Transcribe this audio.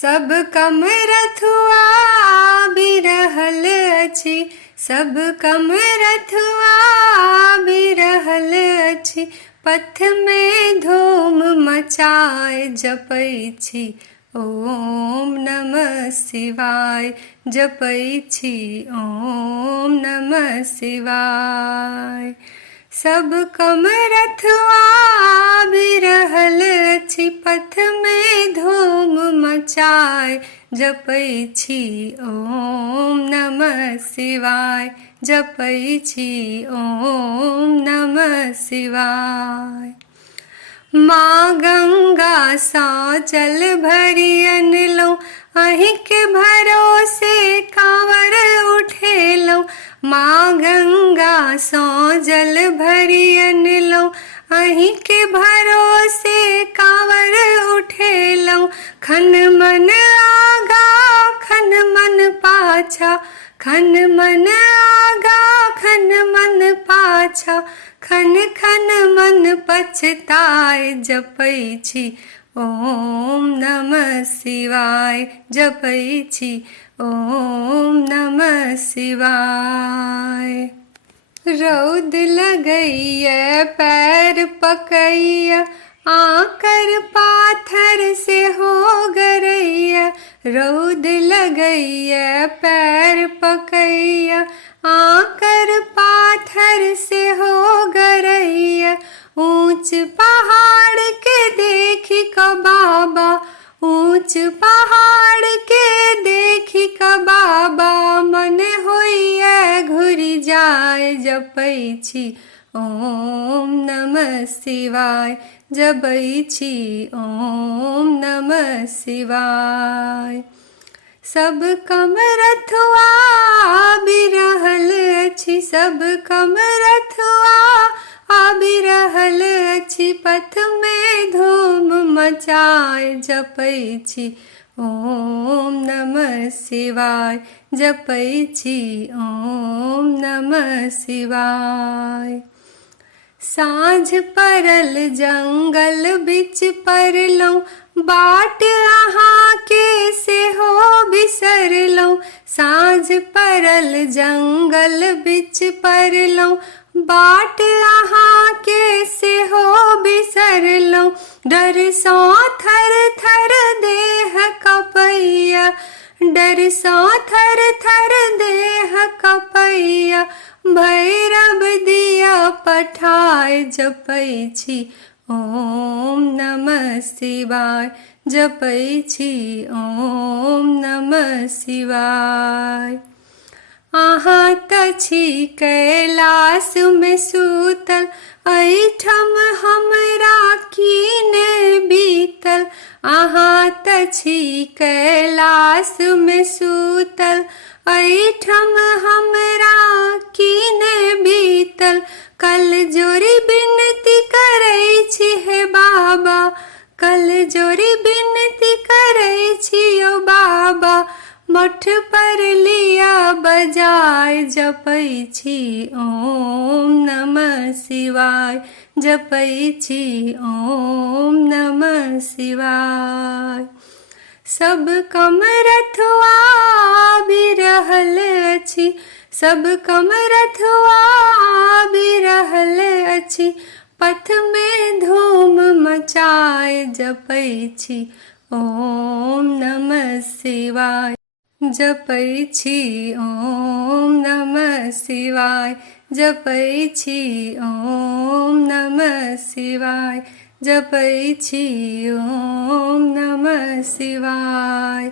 सब कम रथुआ बिरहल अछि, सब कम रथुआ बिरहल अछि। पथ में धूम मचाए जपै छी ओम नमः शिवाय, जपै छी ओम नमः शिवाय। सब कम रथुआ बिरहल अछि, पथ में धूम मचाए जपै छी ओम नमः शिवाय, जपै छी ओम नमः शिवाय। माँ गंगा सा जल भरि अनलहुँ, अहीं के भरोसे कांवर उठेलहुँ। माँ गंगा सा जल भरि अनलहुँ, अहीं के भरोसे कांवर उठेलहुँ। खन मन आगा खन मन पाछा, खन मन आगा खन मन पाछा, खन खन मन पछताए जपै छी ओम नमः शिवाय, जपै छी ओम नमः शिवाय। रौद लगैया पैर पकैया, आकर पाथर से हो गरैया। रौद लगैया पैर पकैया, आकर पाथर से हो गरैया। ऊंच पहाड़ के देखी क बाबा, ऊंच पहाड़ के देखी क बाबा, मन होइया घुरि जाए जपै छी ओम नमः शिवाय, जपै छी ओम नमः शिवाय। सब कम रथुआ बिरहल अछि, सब कम रथुआ बिरहल अछि। पथ में धूम मचाए जपै छी ओम नमः शिवाय, जपै छी ओम नमः शिवाय। साँझ परल जंगल बिच परलहुँ, बाट अहाँ के सेहो बिसरलहुँ। साँझ परल जंगल बिच परलहुँ, बाट अहाँ के सेहो बिसरलहुँ। डर सँ थर थर देह कपैया, डर सँ थर थर देह कपैया। भैरव दिया पठाए जपै छी ओम नमः शिवाय, जपै छी ओम नमः शिवाय। अहाँ त छी कैलाश में सूतल, एहिठम हमरा कीने बीतल। अहाँ त छी कैलाश में सूतल, एहिठम हमरा कीने बीतल। कल जोरी बिनती करै छी हे बाबा, कल जोरी बिनती करै छी ओ बाबा। मठ पर लिया बजाय जपै छी ओम नमः शिवाय, जपै छी ओम नमः शिवाय। सब कम रथुआ बिरहल अछि, सब कम रथुआ बिरहल अछि। पथ में धूम मचाए जपै छी ओम नमः शिवाय, जपै छी ओम नमः शिवाय, जपै छी ओम नमः शिवाय, जपै छी ओम नमः शिवाय।